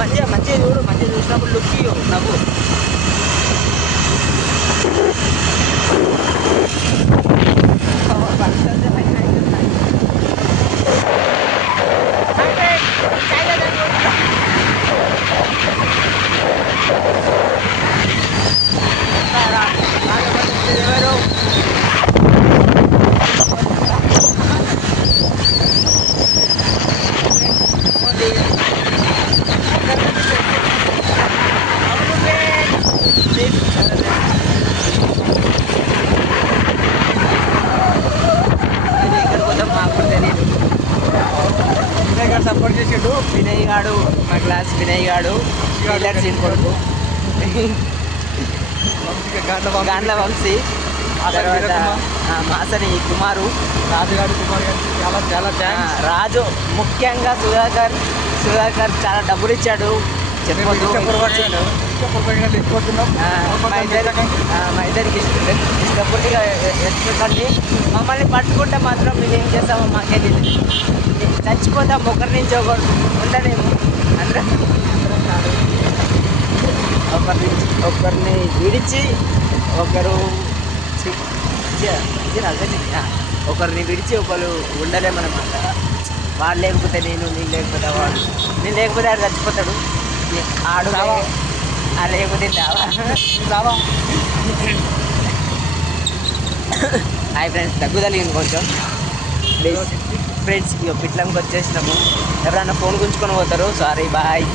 మంచిగా మంచిగా చూడు, మంచిగా చూసినప్పుడు లుక్ నాకు ఎవరు సపోర్ట్ చేసిండు వినయ్ గాడు, మా క్లాస్ వినయ్ గాడు సీన్ కొడుకు గాండ్ల వంశీ, తర్వాత మాసని కుమారు, రాజుగాడు కుమార్ గారికి చాలా చాలా థ్యాంక్స్. రాజు ముఖ్యంగా సుధాకర్ చాలా డబ్బులు ఇచ్చాడు. మా ఇద్దరికి ఇష్టపూర్తిగా ఎత్తుకండి. మమ్మల్ని పట్టుకుంటే మాత్రం మేము ఏం చేస్తామో మాకే తెలియదు. చచ్చిపోతాం, ఒకరి నుంచి ఒకరు ఉండలేము. ఒకరిని విడిచి ఒకరిని విడిచి ఒకరు ఉండలేమన్నమాట. వాడు లేకపోతే నేను లేకపోతే వాడు, నేను లేకపోతే ఆడు చచ్చిపోతాడు, ఆడు లేకపోతే రావా. హాయ్ ఫ్రెండ్స్, దగ్గు తగిలింది కొంచెం. ఫ్రెండ్స్ ఇక పిట్లంకి వచ్చేసినాము. ఎవరైనా ఫోన్ గుంజుకొని పోతారు. Sorry, bye.